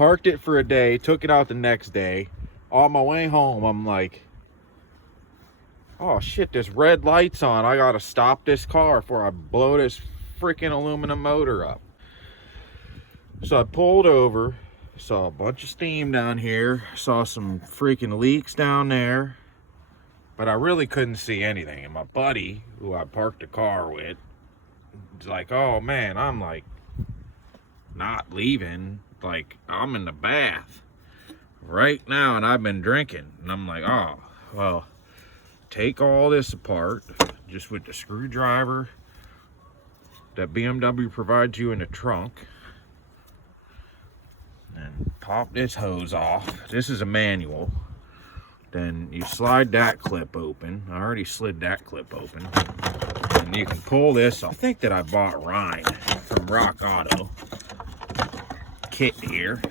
parked it for a day, took it out the next day. On my way home, I'm like, oh shit, this red light's on. I gotta stop this car before I blow this freaking aluminum motor up. So I pulled over, saw a bunch of steam down here, saw some freaking leaks down there, but I really couldn't see anything. And my buddy, who I parked the car with, was like, oh man, I'm like not leaving. Like, I'm in the bath right now and I've been drinking. And I'm like, oh, well, take all this apart just with the screwdriver that BMW provides you in the trunk and pop this hose off. This is a manual. Then you slide that clip open. I already slid that clip open. And you can pull this off. I think that I bought Rhine from Rock Auto. Kit here.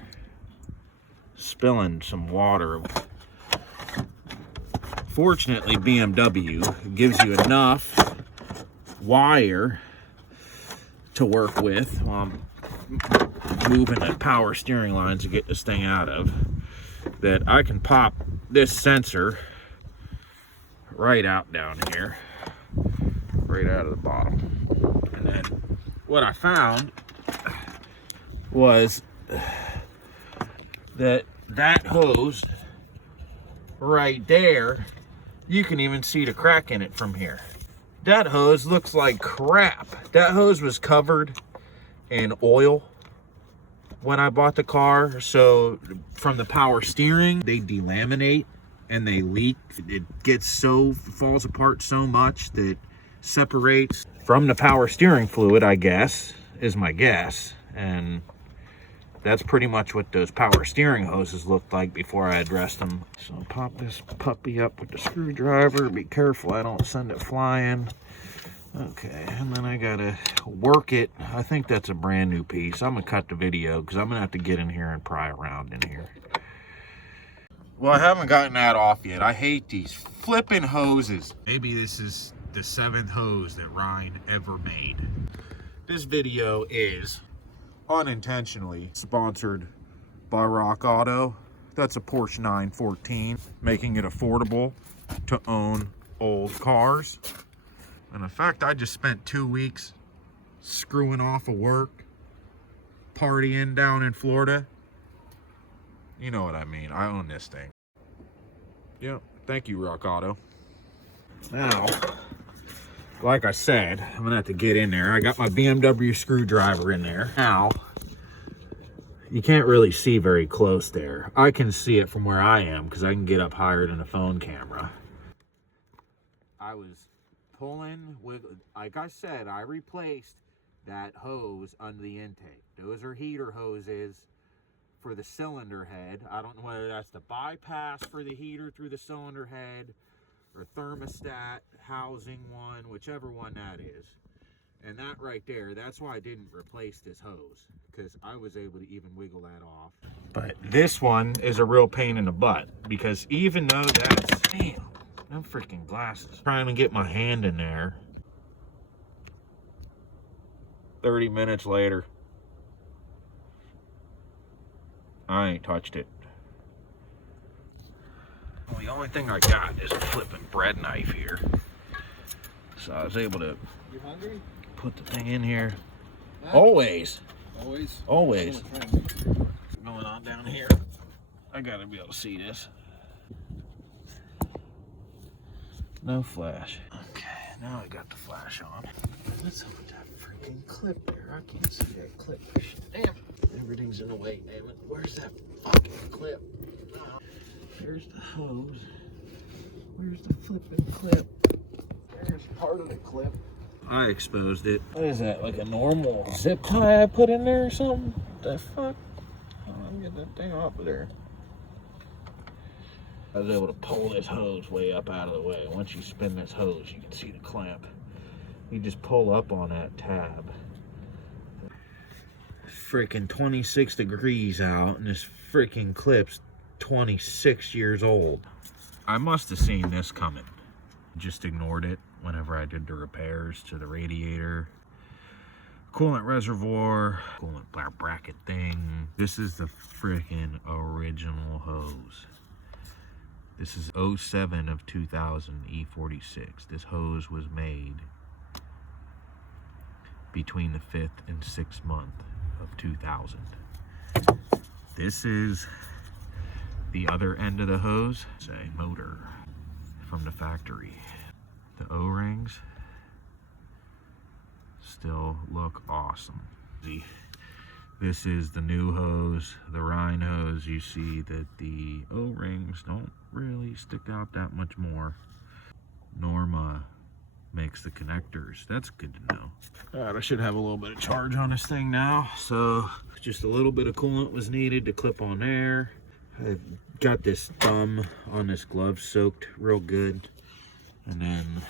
Spilling some water. Fortunately, BMW gives you enough wire to work with while I'm moving the power steering lines to get this thing out of, that I can pop this sensor right out down here, right out of the bottom. And then what I found was that hose right there, you can even see the crack in it from here. That hose looks like crap. That hose was covered in oil when I bought the car. So from the power steering, they delaminate and they leak. It falls apart so much that separates from the power steering fluid, I guess, is my guess. And that's pretty much what those power steering hoses looked like before I addressed them. So I'll pop this puppy up with the screwdriver. Be careful I don't send it flying. Okay, and then I gotta work it. I think that's a brand new piece. I'm gonna cut the video because I'm gonna have to get in here and pry around in here. Well, I haven't gotten that off yet. I hate these flipping hoses. Maybe this is the 7th hose that Rhine ever made. This video is unintentionally sponsored by Rock Auto. That's a Porsche 914, making it affordable to own old cars. And in fact, I just spent 2 weeks screwing off of work, partying down in Florida. You know what I mean. I own this thing. Yep. Thank you, Rock Auto. Now, like I said, I'm gonna have to get in there. I got my BMW screwdriver in there. Now, you can't really see very close there. I can see it from where I am because I can get up higher than a phone camera. I was pulling with, like I said, I replaced that hose under the intake. Those are heater hoses for the cylinder head. I don't know whether that's the bypass for the heater through the cylinder head or thermostat housing one, whichever one that is. And that right there, that's why I didn't replace this hose, because I was able to even wiggle that off. But this one is a real pain in the butt, because even though that's, damn, them freaking glasses. Trying to get my hand in there. 30 minutes later, I ain't touched it. Well, the only thing I got is a flipping bread knife here. So I was able to You hungry? Put the thing in here. Huh? Always. Always? Always. Going on down here. I gotta be able to see this. No flash. Okay, now I got the flash on. What's up with that freaking clip there? I can't see that clip. Damn. Everything's in the way, damn it. Where's that fucking clip? Oh, there's the hose. Where's the flipping clip? There's part of the clip. I exposed it. What is that, like a normal zip tie I put in there or something? What the fuck? Oh, let me get that thing off of there. I was able to pull this hose way up out of the way. Once you spin this hose, you can see the clamp. You just pull up on that tab. Freaking 26 degrees out, and this freaking clip's 26 years old. I must have seen this coming. Just ignored it whenever I did the repairs to the radiator. coolant reservoir, coolant bracket thing. This is the freaking original hose. This is 07 of 2000 E46. This hose was made between the 5th and 6th month of 2000. This is the other end of the hose. It's a motor from the factory. The O-rings still look awesome. This is the new hose, the Rhine hose. You see that the O-rings don't really stick out that much more. Norma makes the connectors. That's good to know. All right, I should have a little bit of charge on this thing now. So just a little bit of coolant was needed to clip on there. I got this thumb on this glove soaked real good, and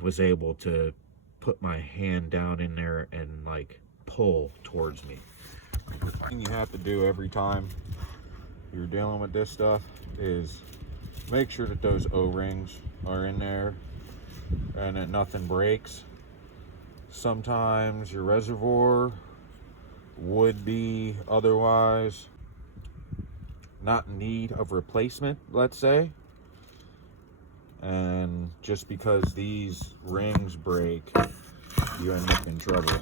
was able to put my hand down in there and like pull towards me. The thing you have to do every time you're dealing with this stuff is make sure that those O-rings are in there and that nothing breaks. Sometimes your reservoir would be otherwise not in need of replacement, let's say, and just because these rings break, you end up in trouble.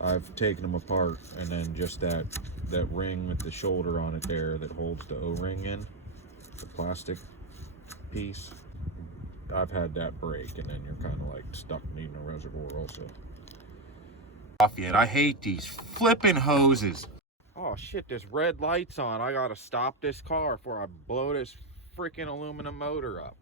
I've taken them apart, and then just that ring with the shoulder on it there that holds the O-ring in, the plastic piece, I've had that break, and then you're kind of like stuck needing a reservoir also. Off yet. I hate these flipping hoses. Oh shit, this red light's on. I gotta stop this car before I blow this freaking aluminum motor up.